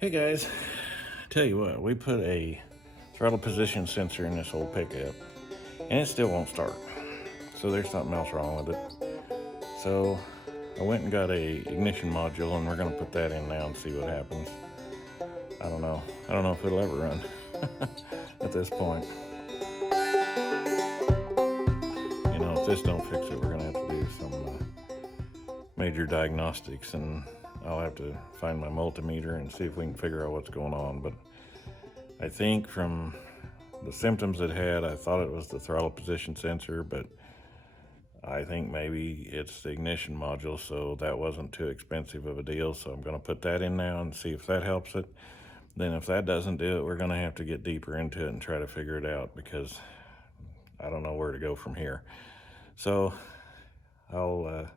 Hey guys, tell you what, we put a throttle position sensor in this old pickup and it still won't start. So there's something else wrong with it. So I went and got a ignition module and we're gonna put that in now and see what happens. I don't know if it'll ever run at this point. You know, if this don't fix it, we're gonna have to do some major diagnostics, and I'll have to find my multimeter and see if we can figure out what's going on. But I think from the symptoms it had, I thought it was the throttle position sensor, but I think maybe it's the ignition module, so that wasn't too expensive of a deal. So I'm gonna put that in now and see if that helps it. Then if that doesn't do it, we're gonna have to get deeper into it and try to figure it out, because I don't know where to go from here. So I'll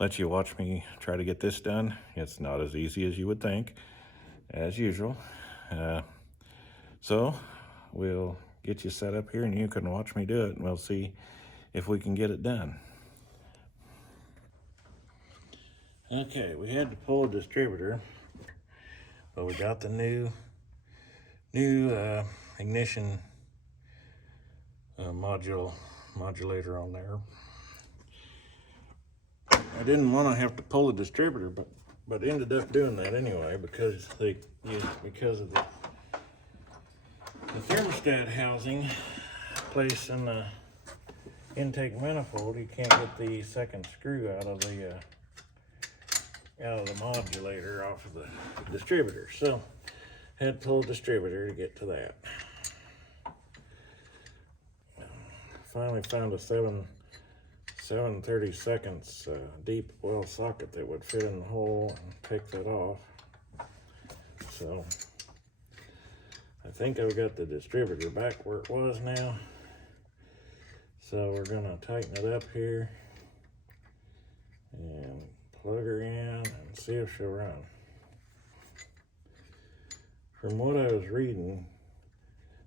let you watch me try to get this done. It's not as easy as you would think, as usual. So we'll get you set up here and you can watch me do it, and we'll see if we can get it done. Okay, we had to pull a distributor, but we got the new ignition modulator on there. I didn't want to have to pull the distributor, but ended up doing that anyway, because of the thermostat housing placed in the intake manifold. You can't get the second screw out of the modulator off of the distributor, so had to pull the distributor to get to that. Finally found a 7/32 deep oil socket that would fit in the hole and take that off. So I think I've got the distributor back where it was now. So we're gonna tighten it up here and plug her in and see if she'll run. From what I was reading,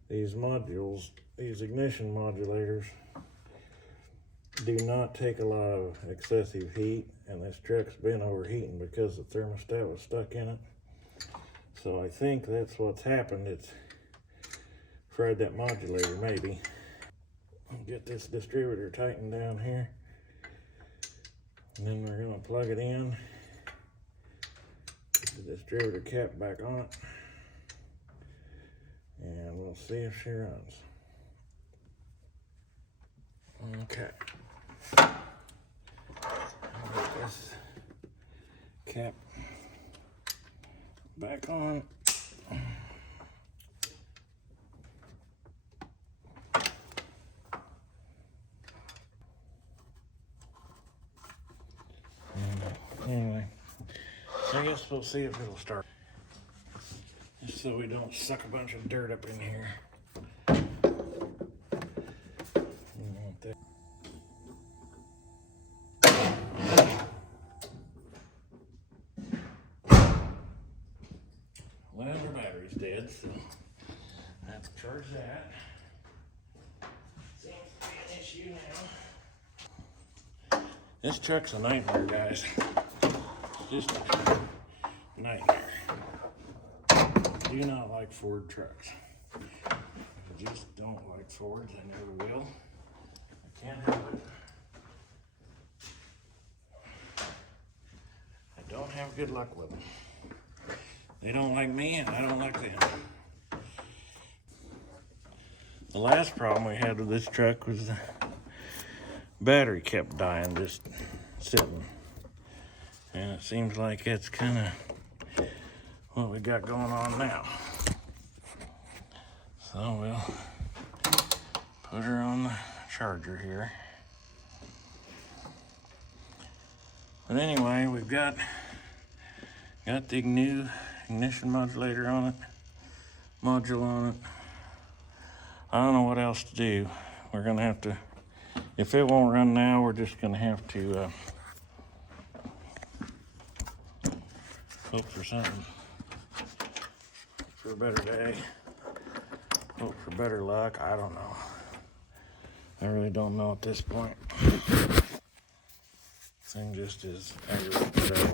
these ignition modulators do not take a lot of excessive heat, and this truck's been overheating because the thermostat was stuck in it. So I think that's what's happened. It's fried that modulator, maybe. I'll get this distributor tightened down here, and then we're gonna plug it in, put the distributor cap back on it, and we'll see if she runs. Okay. I'll get this cap back on. Anyway, so I guess we'll see if it'll start. Just so we don't suck a bunch of dirt up in here. Well, the battery's dead, so I have to charge that. Seems to be an issue now. This truck's a nightmare, guys. Just a nightmare. I do not like Ford trucks. I just don't like Fords. I never will. I can't help it. I don't have good luck with them. They don't like me, and I don't like them. The last problem we had with this truck was the battery kept dying, just sitting. And it seems like it's kind of what we got going on now. So we'll put her on the charger here. But anyway, we've got the new ignition modulator on it, module on it. I don't know what else to do. We're gonna have to, if it won't run now, we're just gonna have to hope for something, for a better day, hope for better luck. I don't know. I really don't know at this point. Thing just is aggravating.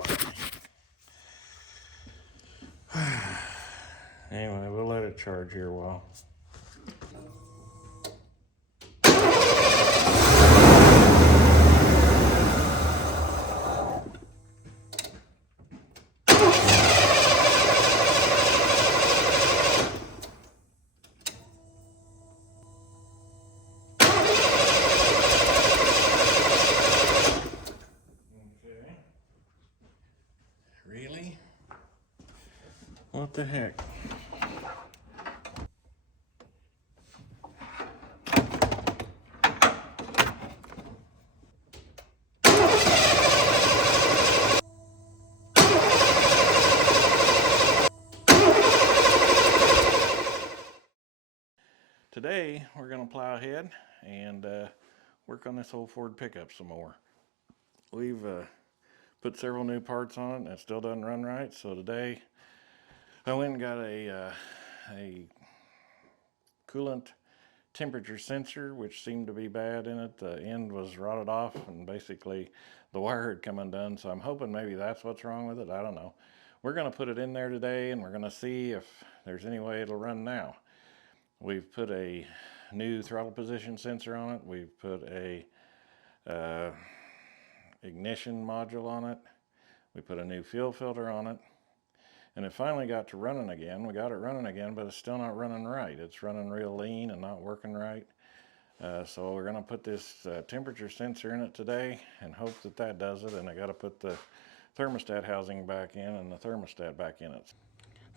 Anyway, we'll let it charge here a while. Okay. Really? What the heck? Today, we're going to plow ahead and work on this old Ford pickup some more. We've put several new parts on it and it still doesn't run right. So today, I went and got a coolant temperature sensor, which seemed to be bad in it. The end was rotted off and basically the wire had come undone. So I'm hoping maybe that's what's wrong with it. I don't know. We're going to put it in there today and we're going to see if there's any way it'll run now. We've put a new throttle position sensor on it. We've put a ignition module on it. We put a new fuel filter on it. And it finally got to running again. We got it running again, but it's still not running right. It's running real lean and not working right. So we're going to put this temperature sensor in it today and hope that that does it. And I got to put the thermostat housing back in and the thermostat back in it.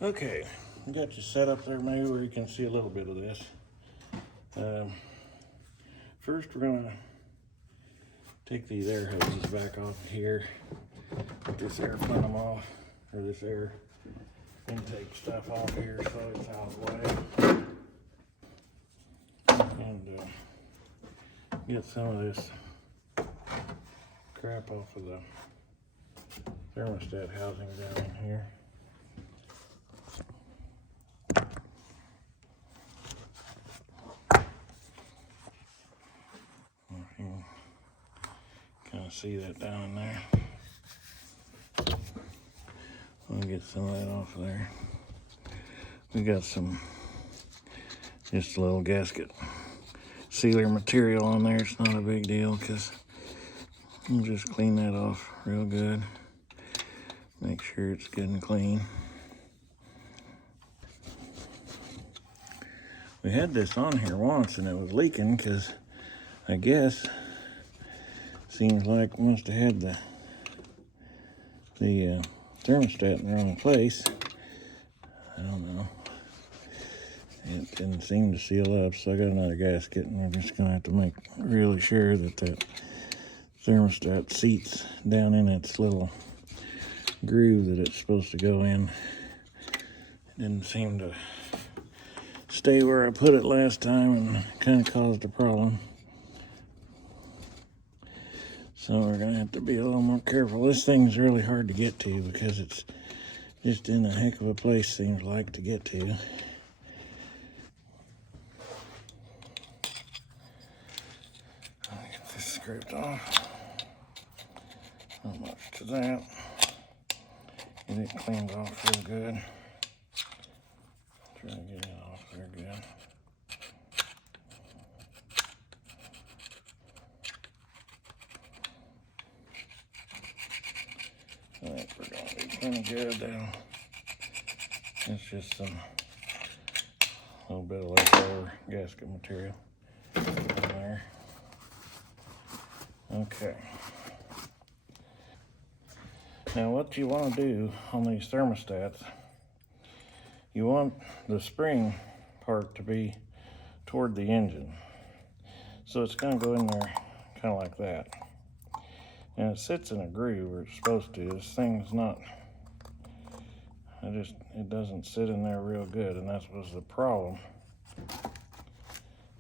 Okay, we got you set up there maybe where you can see a little bit of this. First we're going to take these air hoses back off of here. Get this air funnel off, or this air intake stuff off here so it's out of the way. And get some of this crap off of the thermostat housing down in here. You can kind of see that down in there. We'll get some of that off of there. We got some, just a little gasket sealer material on there. It's not a big deal because we'll just clean that off real good. Make sure it's good and clean. We had this on here once and it was leaking because I guess seems like must have had the thermostat in the wrong place. I don't know. It didn't seem to seal up, so I got another gasket and we're just gonna have to make really sure that that thermostat seats down in its little groove that it's supposed to go in. It didn't seem to stay where I put it last time and kind of caused a problem. So we're gonna have to be a little more careful. This thing's really hard to get to because it's just in a heck of a place, seems like, to get to. I'll get this scraped off. Not much to that. Get it cleaned off real good. Try to get it off there good. I think we're going to be pretty good now. It's just some little bit of leftover gasket material in there. Okay. Now what you want to do on these thermostats, you want the spring part to be toward the engine. So it's going to go in there kind of like that. And it sits in a groove where it's supposed to. This thing's not, it doesn't sit in there real good, and that was the problem.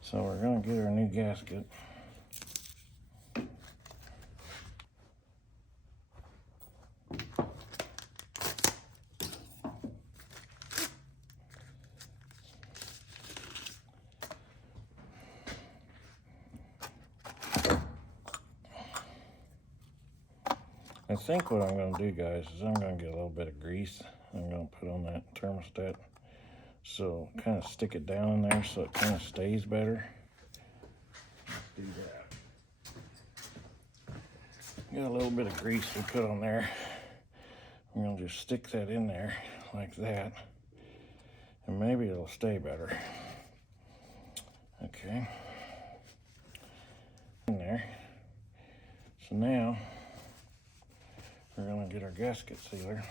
So we're going to get our new gasket. I think what I'm going to do, guys, is I'm going to get a little bit of grease. I'm going to put on that thermostat So kind of stick it down in there so it kind of stays better. Let's do that. Got a little bit of grease we put on there. I'm gonna just stick that in there like that, and maybe it'll stay better. Okay. In there. So now we're gonna get our gasket sealer.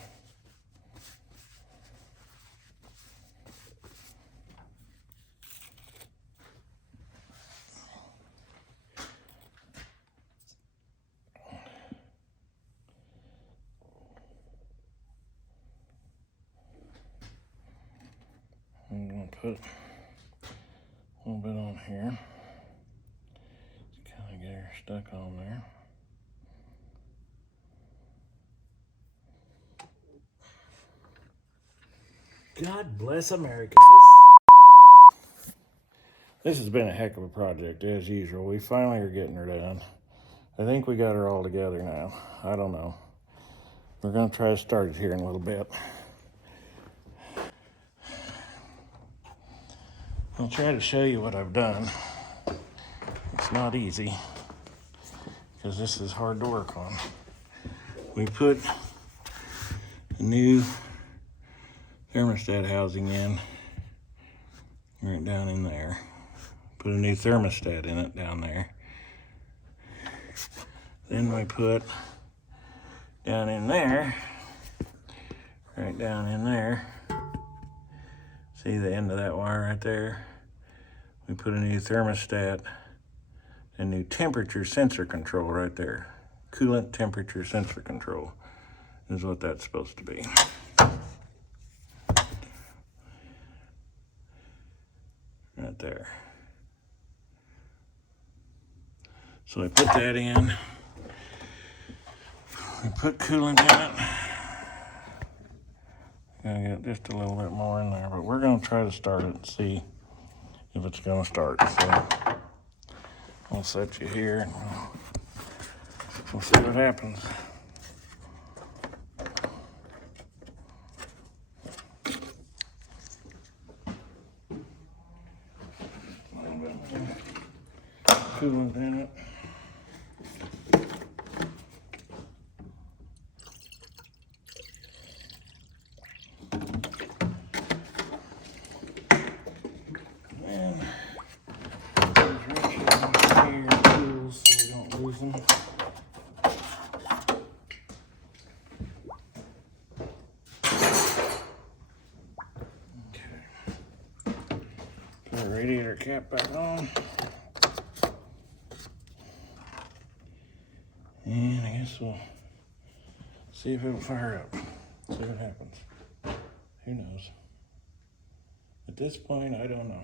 I'm gonna put a little bit on here. Just kind of get her stuck on there. God bless America. This has been a heck of a project, as usual. We finally are getting her done. I think we got her all together now. I don't know. We're gonna try to start it here in a little bit. I'll try to show you what I've done. It's not easy, because this is hard to work on. We put a new thermostat housing in, right down in there. Put a new thermostat in it down there. Then we put down in there, right down in there, see the end of that wire right there? We put a new thermostat, a new temperature sensor control right there. Coolant temperature sensor control is what that's supposed to be. Right there. So I put that in. We put coolant in it. Gotta get just a little bit more in there, but we're gonna try to start it and see if it's gonna start. So I'll set you here and we'll see what happens. A little bit more coolant in it. Put the radiator cap back on. And I guess we'll see if it'll fire up. See what happens. Who knows? At this point, I don't know.